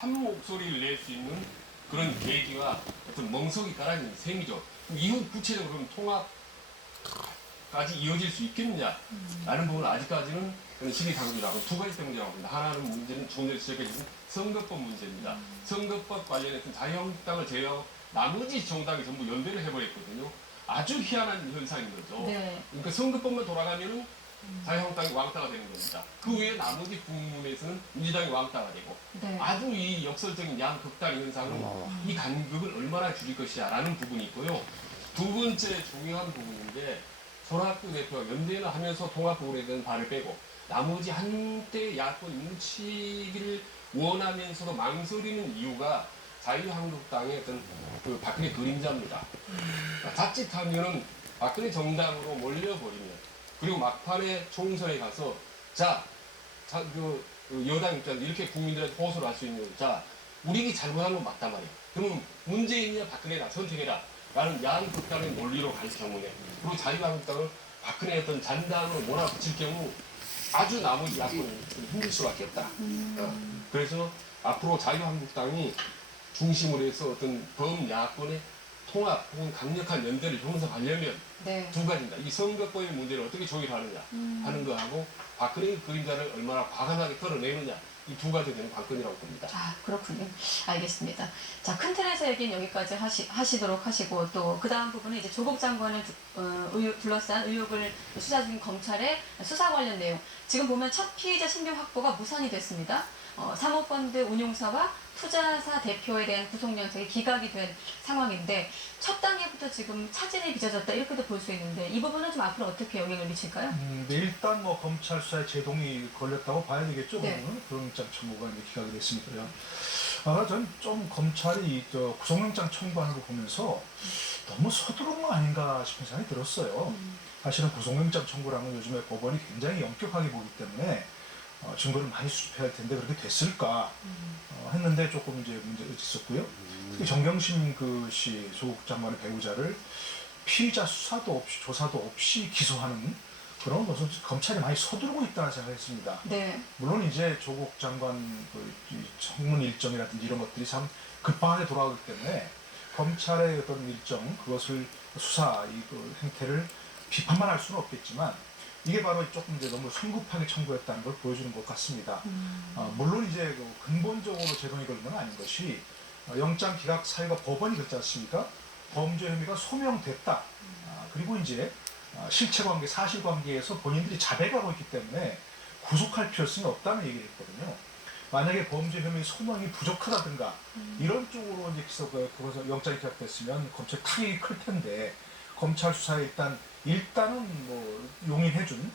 한 목소리를 낼 수 있는 그런 계기와 어떤 멍석이 깔아진 셈이죠. 이후 구체적으로 그럼 통합까지 이어질 수 있겠느냐라는 부분은 아직까지는 시기상조라고 두 가지 때문이라고 합니다. 하나는 문제는 조금 전에 지적해주신 선거법 문제입니다. 선거법 관련해서 자유한국당을 제외하고 나머지 정당이 전부 연대를 해버렸거든요. 아주 희한한 현상인 거죠. 네. 그러니까 선거법만 돌아가면은 자유한국당이 왕따가 되는 겁니다. 그 외에 나머지 부문에서는 민주당이 왕따가 되고 네. 아주 이 역설적인 양극단 현상은 이 간극을 얼마나 줄일 것이냐라는 부분이 있고요. 두 번째 중요한 부분인데 손학규 대표가 연대를 하면서 통합 부분에 대한 발을 빼고 나머지 한때 야권 뭉치기를 원하면서도 망설이는 이유가 자유한국당의 어떤 그 박근혜 그림자입니다. 자칫하면은 박근혜 정당으로 몰려버리면 그리고 막판에 총선에 가서 그 여당 입장에서 이렇게 국민들한테 호소를 할 수 있는 우리 잘못한 건 맞단 말이야. 그러면 문재인이냐 박근혜다 선택해라 라는 양극단의 논리로 갈 경우에 그리고 자유한국당을 박근혜의 어떤 잔당으로 몰아붙일 경우 아주 나머지 야권이 힘들 수밖에 없다. 그래서 앞으로 자유한국당이 중심으로 해서 어떤 범야권의 통합 혹은 강력한 연대를 형성하려면 네. 두 가지입니다. 이 선거법의 문제를 어떻게 조율하느냐 하는 거하고 박근혜의 그림자를 얼마나 과감하게 털어내느냐 이 두 가지가 되는 관건이라고 봅니다. 아, 그렇군요. 알겠습니다. 자, 큰 틀에서 얘기는 여기까지 하시도록 하시고 또 그 다음 부분은 이제 조국 장관을 둘러싼 의혹을 수사 중인 검찰의 수사 관련 내용. 지금 보면 첫 피의자 신병 확보가 무산이 됐습니다. 사모펀드 운용사와 투자사 대표에 대한 구속영장이 기각이 된 상황인데 첫 단계부터 지금 차질이 빚어졌다 이렇게도 볼 수 있는데 이 부분은 좀 앞으로 어떻게 영향을 미칠까요? 네, 일단 뭐 검찰 수사에 제동이 걸렸다고 봐야 되겠죠. 네. 구속영장 청구가 이제 기각이 됐으니까요. 전 좀 검찰이 구속영장 청구하는 거 보면서 너무 서두른 거 아닌가 싶은 생각이 들었어요. 사실은 구속영장 청구라는 건 요즘에 법원이 굉장히 엄격하게 보기 때문에 증거를 많이 수집해야 할 텐데 그렇게 됐을까 했는데 조금 이제 문제가 있었고요. 특히 정경심 씨 조국 장관의 배우자를 피의자 수사도 없이 조사도 없이 기소하는 그런 것은 검찰이 많이 서두르고 있다는 생각했습니다. 네. 물론 이제 조국 장관 이 청문 일정이라든지 이런 것들이 참 급하게 돌아가기 때문에 검찰의 어떤 일정 그것을 수사 그 행태를 비판만 할 수는 없겠지만 이게 바로 조금 이제 너무 성급하게 청구했다는 걸 보여주는 것 같습니다. 물론 이제 근본적으로 제동이 걸린 건 아닌 것이 영장 기각 사유가 법원이 그렇지 않습니까? 범죄 혐의가 소명됐다. 그리고 이제 실체관계, 사실관계에서 본인들이 자백하고 있기 때문에 구속할 필요성이 없다는 얘기를 했거든요. 만약에 범죄 혐의 소명이 부족하다든가 이런 쪽으로 이제 그것을 영장이 기각됐으면 검찰 타격이 클 텐데 검찰 수사에 일단은 뭐 용인해준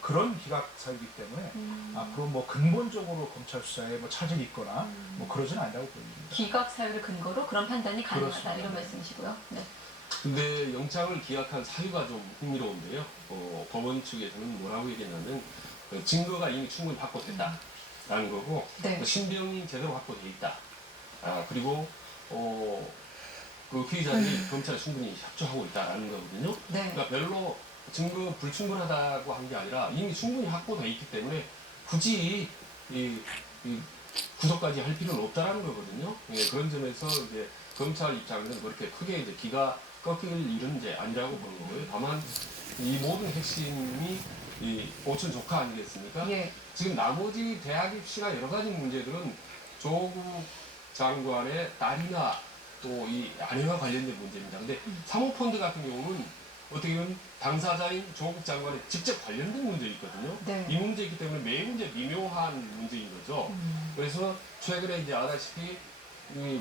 그런 기각 사유이기 때문에 앞으로 뭐 근본적으로 검찰 수사에 뭐 차질이 있거나 뭐 그러지는 않다고 보입니다. 기각 사유를 근거로 그런 판단이 가능하다 그렇습니다. 이런 말씀이시고요. 네. 근데 영장을 기각한 사유가 좀 흥미로운데요. 법원 측에서는 뭐라고 얘기했냐면 증거가 이미 충분히 확보됐다라는 거고 네. 신병이 제대로 확보돼 있다. 그리고 그 피의자들이 검찰에 충분히 협조하고 있다라는 거거든요. 네. 그러니까 별로 증거 불충분하다고 한 게 아니라 이미 충분히 확보돼 있기 때문에 굳이 이 구속까지 할 필요는 없다라는 거거든요. 예, 그런 점에서 이제 검찰 입장에서는 그렇게 크게 이제 기가 꺾일 일은 이제 아니라고 보는 거고요. 다만 이 모든 핵심이 이 오촌 조카 아니겠습니까? 예. 지금 나머지 대학 입시나 여러 가지 문제들은 조국 장관의 딸이나 또 이 아내와 관련된 문제입니다. 근데 사모펀드 같은 경우는 어떻게 보면 당사자인 조국 장관에 직접 관련된 문제있거든요. 네. 이 문제이기 때문에 매우 이제 미묘한 문제인 거죠. 그래서 최근에 이제 알다시피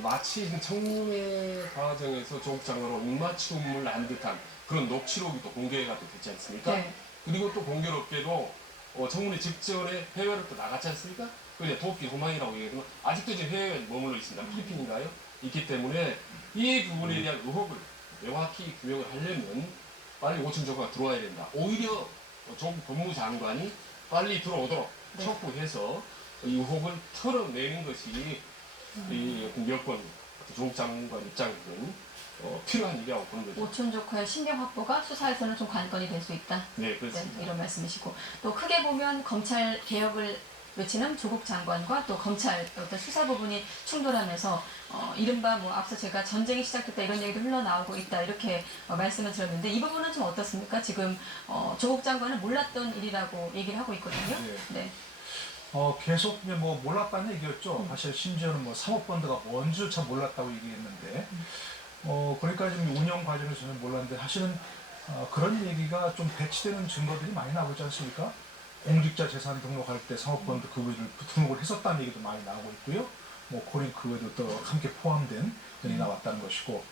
마치 청문회 과정에서 조국 장관으로 입맞춤을 한 듯한 그런 녹취록이 또 공개가 됐지 않습니까? 네. 그리고 또 공교롭게도 청문회 직전에 해외로 또 나갔지 않습니까? 그냥 도끼 소망이라고 얘기하지만 아직도 이제 해외에 머물러 있습니다. 필리핀인가요? 있기 때문에 이 부분에 대한 의혹을 명확히 규명을 하려면 빨리 오천 조카가 들어와야 된다. 오히려 조국 법무장관이 빨리 들어오도록 네. 촉구해서 이 의혹을 털어내는 것이 이 여권 조국 장관 입장에서는 필요한 일이라고 보는 거죠. 오촌 조카의 신병 확보가 수사에서는 좀 관건이 될 수 있다. 네, 그렇습니다. 네, 이런 말씀이시고 또 크게 보면 검찰 개혁을 외치는 조국 장관과 또 검찰 어떤 수사 부분이 충돌하면서 이른바 뭐 앞서 제가 전쟁이 시작됐다 이런 얘기도 흘러나오고 있다 이렇게 말씀을 드렸는데 이 부분은 좀 어떻습니까? 지금 조국 장관은 몰랐던 일이라고 얘기를 하고 있거든요. 네. 계속 이제 뭐 몰랐다는 얘기였죠. 사실 심지어는 뭐 사모펀드가 뭔지조차 몰랐다고 얘기했는데, 그러니까 지금 운영 과정에서는 몰랐는데 사실은 그런 얘기가 좀 배치되는 증거들이 많이 나오지 않습니까? 공직자 재산 등록할 때 사모펀드 그거를 등록을 했었다는 얘기도 많이 나오고 있고요. 뭐 코린 그거도 또 함께 포함된 글이 나왔다는 것이고,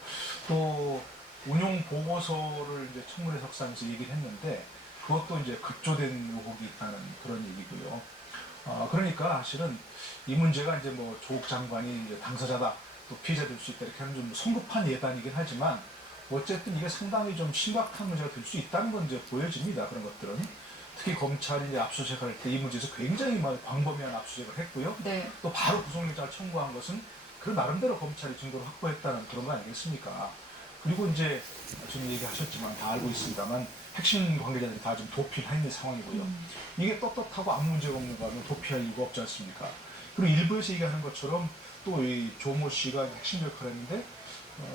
또 운용 보고서를 이제 청문회 석상에서 얘기를 했는데 그것도 이제 급조된 의혹이 있다는 그런 얘기고요. 그러니까 사실은 이 문제가 이제 뭐 조국 장관이 이제 당사자다, 또 피해자 될 수 있다 이렇게 하는 좀 성급한 예단이긴 하지만 어쨌든 이게 상당히 좀 심각한 문제가 될 수 있다는 건 이제 보여집니다. 그런 것들은 특히 검찰이 이제 압수수색할 때 이 문제에서 굉장히 광범위한 압수수색을 했고요. 네. 또 바로 구속영장을 청구한 것은 그 나름대로 검찰이 증거를 확보했다는 그런 거 아니겠습니까? 그리고 이제 지금 얘기하셨지만 다 알고 있습니다만 핵심 관계자들이 다 지금 도피를 있는 상황이고요. 이게 떳떳하고 아무 문제가 없는 거 하면 도피할 이유가 없지 않습니까? 그리고 일부에서 얘기하는 것처럼 또 이 조모 씨가 핵심 역할을 했는데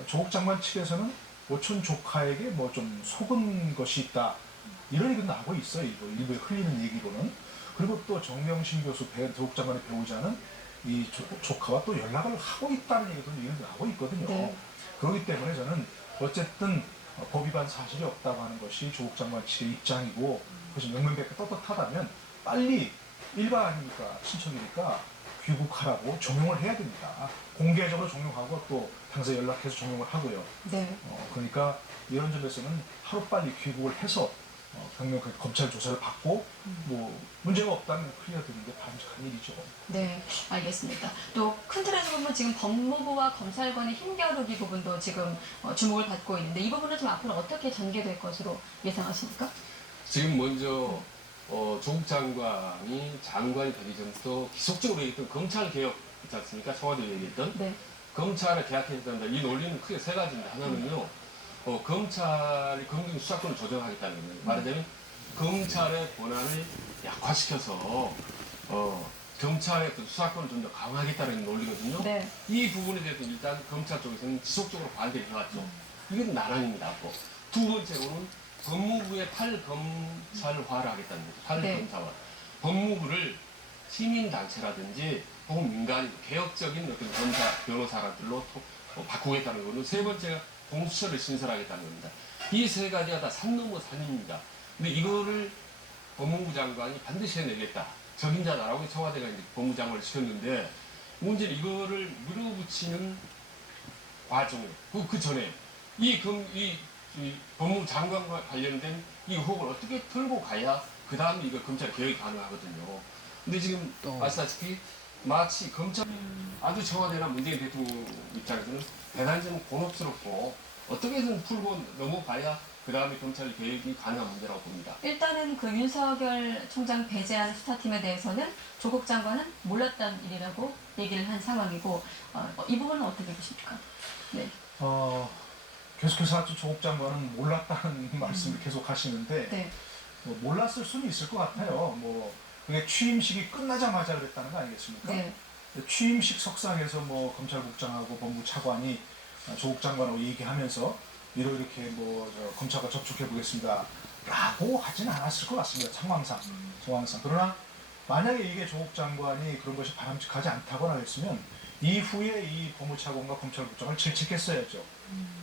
조국 장관 측에서는 오촌 조카에게 뭐 좀 속은 것이 있다 이런 얘기도 나오고 있어요. 일부에 흘리는 얘기로는. 그리고 또 정경심 교수 조국 장관의 배우자는 이 조카와 또 연락을 하고 있다는 얘기도 나오고 있거든요. 네. 그렇기 때문에 저는 어쨌든 법 위반 사실이 없다고 하는 것이 조국 장관 측의 입장이고 그것이 명명백백 떳떳하다면 빨리 일반이니까 신청이니까 귀국하라고 종용을 해야 됩니다. 공개적으로 종용하고 또 당사 연락해서 종용을 하고요. 네. 그러니까 이런 점에서는 하루빨리 귀국을 해서 강력하게 검찰 조사를 받고 뭐 문제가 없다면 클리어 되는데 바람직한 일이죠. 네, 알겠습니다. 또 큰 틀에서 보면 지금 법무부와 검찰관의 힘겨루기 부분도 지금 주목을 받고 있는데 이 부분은 좀 앞으로 어떻게 전개될 것으로 예상하십니까? 지금 먼저 조국 장관이 되기 전부터 지속적으로 얘기했던 검찰 개혁 있지 않습니까? 청와대에 얘기했던 네. 검찰을 개혁해야 된다. 이 논리는 크게 세 가지인데 하나는요. 검찰이 검경 수사권을 조정하겠다는 겁니다. 말하자면 검찰의 권한을 약화시켜서 경찰의 그 수사권을 좀 더 강화하겠다는 논리거든요. 네. 이 부분에 대해서 일단 검찰 쪽에서는 지속적으로 반대를 해왔죠. 이건 난항입니다. 두 번째로는 법무부의 탈검찰화를 하겠다는 거죠. 네. 탈검찰화. 법무부를 시민단체라든지 혹은 민간인, 개혁적인 어떤 검사, 변호사들로 바꾸겠다는 거는 세 번째가 공수처를 신설하겠다는 겁니다. 이 세 가지가 다 산 넘어 산입니다. 근데 이거를 법무부 장관이 반드시 해내겠다. 적임자다라고 청와대가 이제 법무부 장관을 시켰는데 문제는 이거를 밀어붙이는 과정에 그 전에 이 법무부 장관과 관련된 이 의혹을 어떻게 털고 가야 그 다음에 이거 검찰 개혁이 가능하거든요. 근데 지금 아시다시피 마치 검찰 아주 청와대나 문재인 대통령 입장에서는 대단히 좀 곤혹스럽고 어떻게든 풀고 넘어가야 그 다음에 검찰 개혁이 가능한 문제라고 봅니다. 일단은 그 윤석열 총장 배제한 수사팀에 대해서는 조국 장관은 몰랐던 일이라고 얘기를 한 상황이고 이 부분은 어떻게 보십니까? 네. 계속해서 조국 장관은 몰랐다는 말씀을 계속 하시는데 네. 몰랐을 수는 있을 것 같아요. 뭐 그게 취임식이 끝나자마자 그랬다는 거 아니겠습니까? 네. 취임식 석상에서 뭐 검찰국장하고 법무부 차관이 조국 장관하고 얘기하면서 이렇게 뭐 검찰과 접촉해 보겠습니다 라고 하진 않았을 것 같습니다. 상황상. 그러나 만약에 이게 조국 장관이 그런 것이 바람직하지 않다거나 했으면 이후에 이 법무차관과 검찰국장을 질책했어야죠.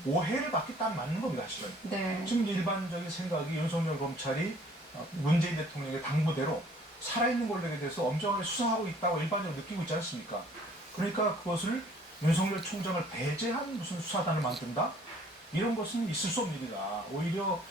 오해를 받기 딱 맞는 겁니다, 사실은. 네. 지금 일반적인 생각이 윤석열 검찰이 문재인 대통령의 당부대로 살아있는 권력에 대해서 엄정하게 수사하고 있다고 일반적으로 느끼고 있지 않습니까? 그러니까 그것을 윤석열 총장을 배제한 무슨 수사단을 만든다? 이런 것은 있을 수 없는 일이다. 오히려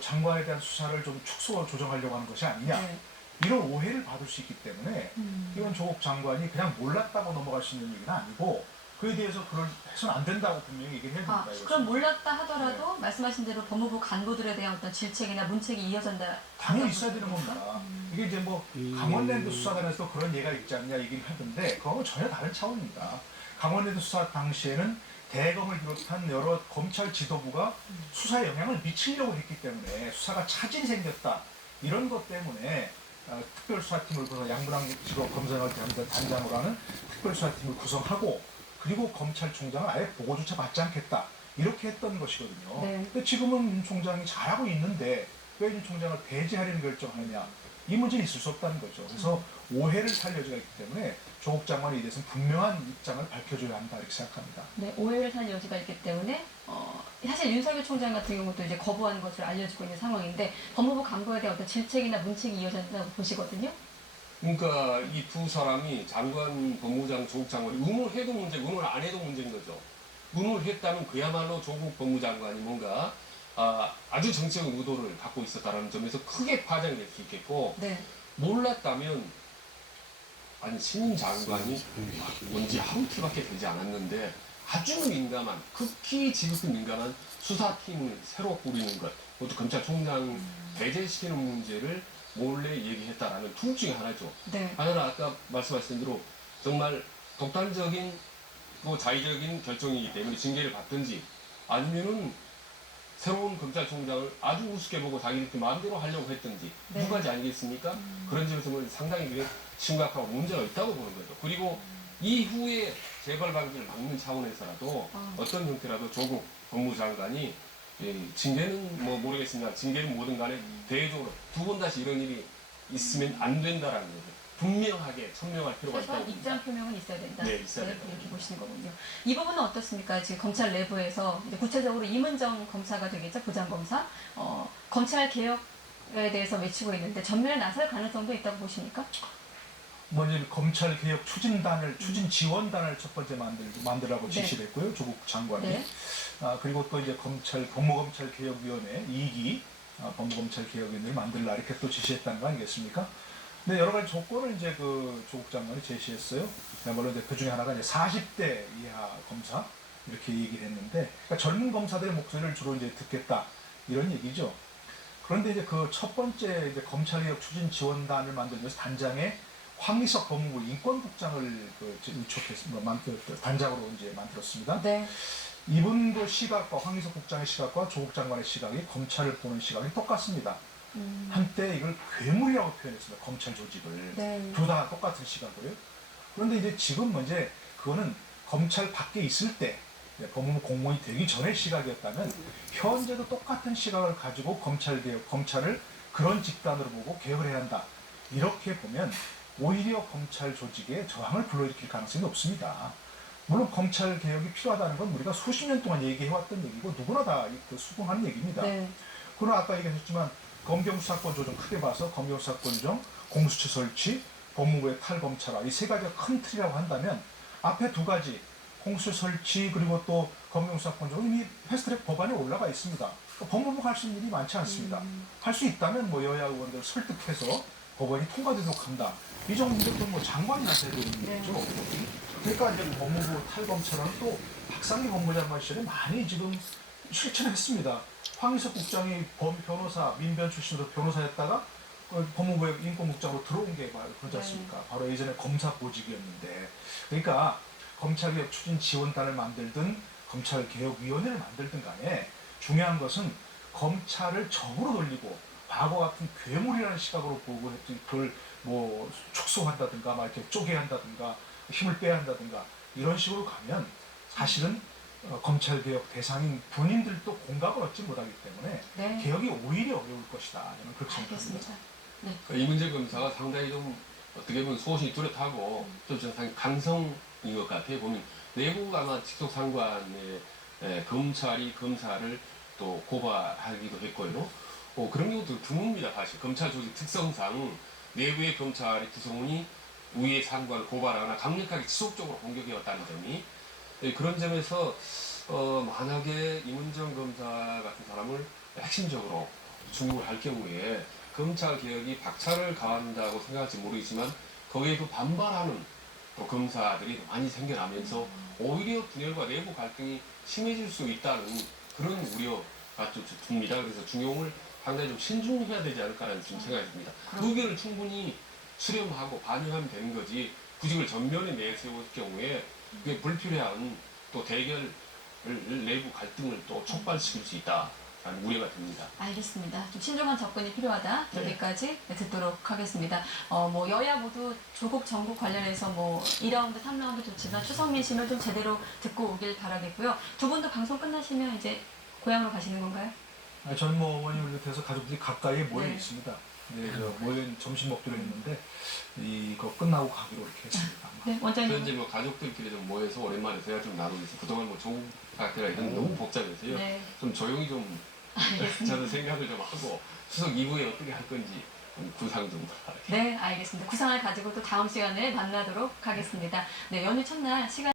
장관에 대한 수사를 좀 축소 조정하려고 하는 것이 아니냐. 네. 이런 오해를 받을 수 있기 때문에 이건 조국 장관이 그냥 몰랐다고 넘어갈 수 있는 얘기는 아니고 그에 대해서 그걸 해서는 안 된다고 분명히 얘기를 해야 됩니다. 그럼 몰랐다 하더라도 말씀하신 대로 법무부 간부들에 대한 어떤 질책이나 문책이 이어진다. 당연히 있어야 되는 겁니다. 이게 이제 뭐 강원랜드 수사단에서 그런 예가 있지 않냐 얘기를 하던데 그거는 전혀 다른 차원입니다. 강원랜드 수사 당시에는 대검을 비롯한 여러 검찰 지도부가 수사에 영향을 미치려고 했기 때문에 수사가 차질이 생겼다. 이런 것 때문에 특별수사팀을 구성, 양분항지법 검사장을 단장으로 하는 특별수사팀을 구성하고 그리고 검찰총장은 아예 보고조차 받지 않겠다 이렇게 했던 것이거든요. 네. 근데 지금은 윤 총장이 잘하고 있는데 왜 윤 총장을 배제하려는 결정하느냐 이 문제는 있을 수 없다는 거죠. 그래서 오해를 살 여지가 있기 때문에 조국 장관이 이 대해서는 분명한 입장을 밝혀줘야 한다 이렇게 생각합니다. 네, 오해를 살 여지가 있기 때문에 사실 윤석열 총장 같은 경우도 이제 거부한 것을 알려지고 있는 상황인데 법무부 간부에 대한 어떤 질책이나 문책이 이어졌다고 보시거든요. 그러니까 이 두 사람이 장관, 법무장, 조국 장관이 의논해도 문제고 의논 안 해도 문제인 거죠. 의논했다면 그야말로 조국 법무장관이 뭔가 아주 정치적 의도를 갖고 있었다는 점에서 크게 파장이 될 수 있겠고 네. 몰랐다면 아니 신임 장관이 뭔지 하루 티밖에 되지 않았는데 아주 민감한 극히 지극히 민감한 수사팀을 새로 꾸리는 것 그것도 검찰총장 배제시키는 문제를 몰래 얘기했다라는 투 중에 하나죠. 네. 하나는 아까 말씀하신 대로 정말 독단적인 자의적인 결정이기 때문에 징계를 받든지 아니면은 새로운 검찰총장을 아주 우습게 보고 자기들끼리 마음대로 하려고 했든지 네. 두 가지 아니겠습니까? 그런 점에서 뭐 상당히 그게 심각하고 문제가 있다고 보는 거죠. 그리고 이후에 재발 방지를 막는 차원에서라도 어떤 형태라도 조국 법무장관이 징계는 뭐 모르겠습니다. 징계는 뭐든 간에 대외적으로 두 번 다시 이런 일이 있으면 안 된다라는 거죠. 분명하게 천명할 필요가 있다고 최소한 봅니다. 입장 표명은 있어야 된다. 네, 있어야 된다. 이렇게 보시는 거군요. 이 부분은 어떻습니까? 지금 검찰 내부에서 이제 구체적으로 임은정 검사가 되겠죠, 부장검사. 검찰 개혁에 대해서 외치고 있는데 전면에 나설 가능성도 있다고 보십니까? 먼저 검찰 개혁 추진단을 추진 지원단을 첫 번째 만들라고 네. 지시를 했고요, 조국 장관이. 네. 그리고 또 이제 법무검찰 개혁위원회 2기 법무검찰 개혁위원회를 만들라 이렇게 또 지시했다는 거 아니겠습니까? 근데 여러 가지 조건을 이제 그 조국 장관이 제시했어요. 물론 이제 그 중에 하나가 이제 40대 이하 검사 이렇게 얘기를 했는데, 그러니까 젊은 검사들의 목소리를 주로 이제 듣겠다 이런 얘기죠. 그런데 이제 그 첫 번째 이제 검찰개혁 추진 지원단을 만들기 위해서 단장에 황희석 법무부 인권국장을 단장으로 이제 만들었습니다. 네. 이분 그 시각과 황희석 국장의 시각과 조국 장관의 시각이 검찰을 보는 시각이 똑같습니다. 한때 이걸 괴물이라고 표현했습니다. 검찰 조직을. 네. 둘 다 똑같은 시각으로요. 그런데 이제 지금 이제 그거는 검찰 밖에 있을 때 법무부 공무원이 되기 전의 시각이었다면 현재도 똑같은 시각을 가지고 검찰을 그런 집단으로 보고 개혁을 해야 한다. 이렇게 보면 오히려 검찰 조직에 저항을 불러일으킬 가능성이 높습니다. 물론 검찰 개혁이 필요하다는 건 우리가 수십 년 동안 얘기해왔던 얘기고 누구나 다 수긍하는 얘기입니다. 네. 그러나 아까 얘기하셨지만 검경수사권 조정 크게 봐서 검경수사권 조정, 공수처 설치, 법무부의 탈검찰화 이 세 가지가 큰 틀이라고 한다면 앞에 두 가지 공수처 설치 그리고 또 검경수사권 조정 이미 패스트트랙 법안에 올라가 있습니다. 그러니까 법무부가 할 수 있는 일이 많지 않습니다. 할 수 있다면 뭐 여야 의원들 설득해서 법안이 통과되도록 한다. 이 정도도 뭐 장관이 나서야 되는 거죠. 그러니까 이제 법무부 탈검찰화는 또 박상기 법무장관 시절에 많이 지금 실천했습니다. 황희석 국장이 변호사, 민변 출신으로 변호사였다가 법무부의 인권국장으로 들어온 게 그러지 않습니까? 네. 바로 예전에 검사 보직이었는데. 그러니까 검찰개혁 추진 지원단을 만들든 검찰개혁위원회를 만들든 간에 중요한 것은 검찰을 적으로 돌리고 과거 같은 괴물이라는 시각으로 보고 그걸 뭐 축소한다든가 막 이렇게 쪼개 한다든가 힘을 빼야 한다든가 이런 식으로 가면 사실은 검찰개혁 대상인 본인들도 공감을 얻지 못하기 때문에 네. 개혁이 오히려 어려울 것이다. 저는 그렇게 생각합니다. 알겠습니다. 네. 그러니까 이문재 검사가 상당히 좀 어떻게 보면 소신이 뚜렷하고 좀 상당히 강성인 것 같아요. 보면 내부 아마 직속 상관의 검찰이 검사를 또 고발하기도 했고요. 그런 경우도 드뭅니다. 사실 검찰 조직 특성상 내부의 검찰의 구성원이 위의 상관을 고발하거나 강력하게 지속적으로 공격해왔다는 점이 그런 점에서 만약에 임은정 검사 같은 사람을 핵심적으로 중용을 할 경우에 검찰 개혁이 박차를 가한다고 생각할지 모르겠지만 거기에 그 반발하는 또 검사들이 많이 생겨나면서 오히려 분열과 내부 갈등이 심해질 수 있다는 그런 우려가 좀 듭니다. 그래서 중용을 상당히 좀 신중해야 되지 않을까라는 좀 생각이 듭니다. 의견을 충분히 수렴하고 반영하면 되는 거지 구직을 전면에 내세울 경우에 그게 불필요한 또 대결을 내부 갈등을 또 촉발시킬 수 있다. 라는 우려가 듭니다. 알겠습니다. 좀 신중한 접근이 필요하다. 여기까지 듣도록 하겠습니다. 뭐 여야 모두 조국 정국 관련해서 뭐 2라운드, 3라운드 좋지만 추석 민심을 좀 제대로 듣고 오길 바라겠고요. 두 분도 방송 끝나시면 이제 고향으로 가시는 건가요? 저희 뭐 어머님을 비롯해서 가족들이 가까이에 모여 네. 있습니다. 네, 모여 점심 먹기로 했는데 이거 끝나고 가기로 이렇게 했습니다. 네, 저 원장님. 이제 뭐 가족들끼리 좀 모여서 오랜만에 대화 좀 나누고 있어요. 그동안 뭐 조국 사태가 이런 너무 복잡해서요. 네, 좀 조용히 좀 알겠습니다. 저는 생각을 좀 하고 추석 이후에 어떻게 할 건지 좀 구상 좀 네, 알겠습니다. 구상을 가지고 또 다음 시간에 만나도록 하겠습니다. 네, 연휴 첫날 시간